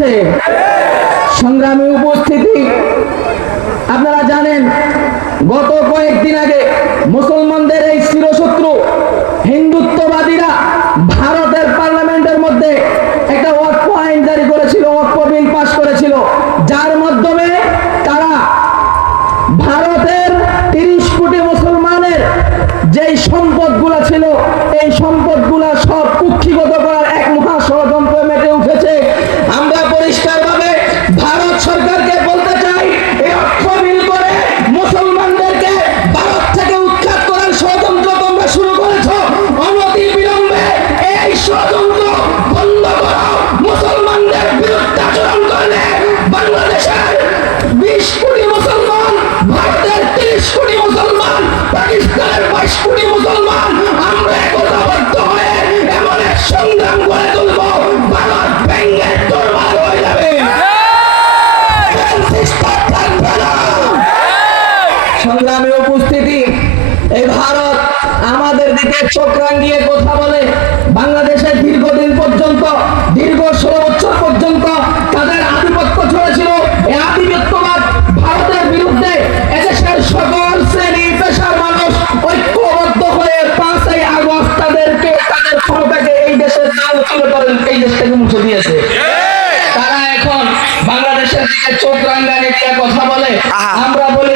হয়েছে। সংগ্রামী উপস্থিতি। আপনারা জানেন, গত কয়েকদিন আগে মুসলমানদের এই শিরশত্রু, হিন্দুত্ববাদীরা ভারতের পার্লামেন্টের মধ্যে একটা ওয়াক্ফ আইন জারি করেছিল, ওয়াক্ফ বিল পাশ করেছিল। যার মাধ্যমে তারা ভারতের তিরিশ কোটি মুসলমানের যেই সম্পদগুলো ছিল, এই সম্পদগুলো সব কুক্ষিগত করার পাকিস্তানের বাইশ কোটি মুসলমান, আমরা একতাবদ্ধ হয়ে এমন এক সংগ্রাম করে তুলব, ভারত ভেঙ্গে। সংগ্রামী উপস্থিতি, এই ভারত আমাদের দিকে চোখ রাঙিয়ে কথা বলে, বাংলাদেশে দীর্ঘদিন পর্যন্ত, দীর্ঘ ষোলো বছর পর্যন্ত বলে আমরা বলি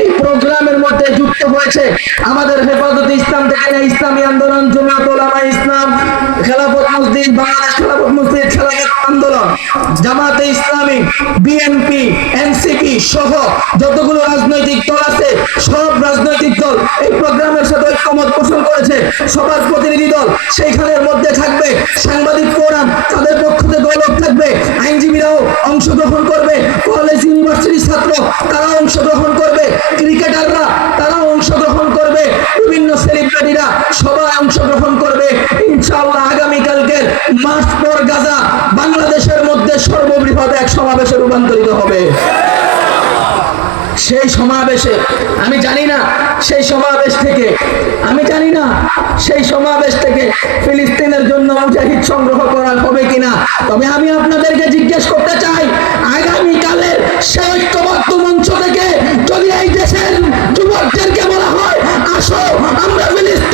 এই প্রোগ্রামের মধ্যে যুক্ত হয়েছে আমাদের হেফাজত ইসলাম থেকে ইসলামী আন্দোলন জমিয়ত ইসলাম, খেলাফত মসজিদ, বাংলাদেশ খেলাফত মসজিদ, খেলাফত আন্দোলন, জামাতে ইসলামী বিএনপি এনসিপি সহ যতগুলো রাজনৈতিক দল আছে, সব রাজনৈতিক দল এই প্রোগ্রামের সাথে ঐক্যমত পোষণ করেছে। সবার প্রতিনিধি দল, সেইখানের মধ্যে থাকবে সাংবাদিক ফোরাম, তাদের পক্ষ থেকে লোক থাকবে, আইনজীবীরাও অংশগ্রহণ করবে, কলেজ, ইউনিভার্সিটির ছাত্র তারা অংশগ্রহণ করবে, ক্রিকেটাররা, তারাও অংশগ্রহণ করবে বিভিন্ন সেলিব্রিটিরা সবাই অংশগ্রহণ করবে। ইনশাআল্লাহ আগামীকালকের মাস পর গাজা বাংলাদেশের মধ্যে সর্ববৃহৎ এক সমাবেশে রূপান্তরিত হবে। সেই সমাবেশে, আমি জানি না, সেই সমাবেশ থেকে, আমি জানি না, সেই সমাবেশ থেকে ফিলিস্তিনের জন্য মুজাহিদ সংগ্রহ করা হবে কিনা। তবে আমি আপনাদেরকে জিজ্ঞেস করতে চাই, আগামীকালের সেই ঐক্যবদ্ধ আমরা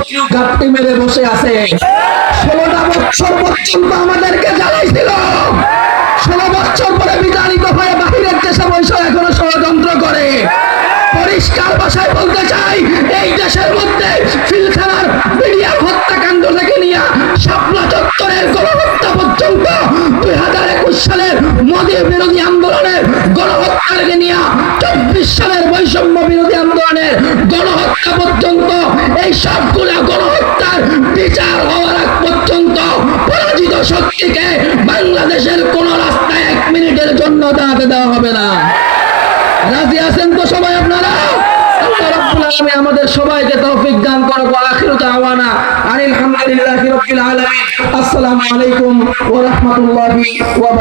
শত্রু ঘাপটি মেরে বসে আছে। ষোলোটা বছর পর্যন্ত আমাদেরকে জ্বালাইছিল। ষোলো বছর পরে বিতাড়িত হয়ে বাহিরের দেশে বসে এখনও ষড়যন্ত্র করে। পরিষ্কার ভাষায় বলতে চাই, এই দেশের মধ্যে ফিলখানার বিডিআর হত্যাকাণ্ড থেকে নিয়ে শাপলা চত্বরের গণহত্যা পর্যন্ত দুই হাজার একুশ সালের মোদী বিরোধী আন্দোলনের গণহত্যা থেকে নিয়ে চব্বিশ সালের বৈষম্য বিরোধী আন্দোলনের গণহত্যা পর্যন্ত এই সবগুলা দেওয়া হবে না। রাজি আছেন তো সবাই আপনারা? আমাদের সবাইকে তৌফিক দান করব আখির আওয়ানা আসসালামু আলাইকুম ওয়া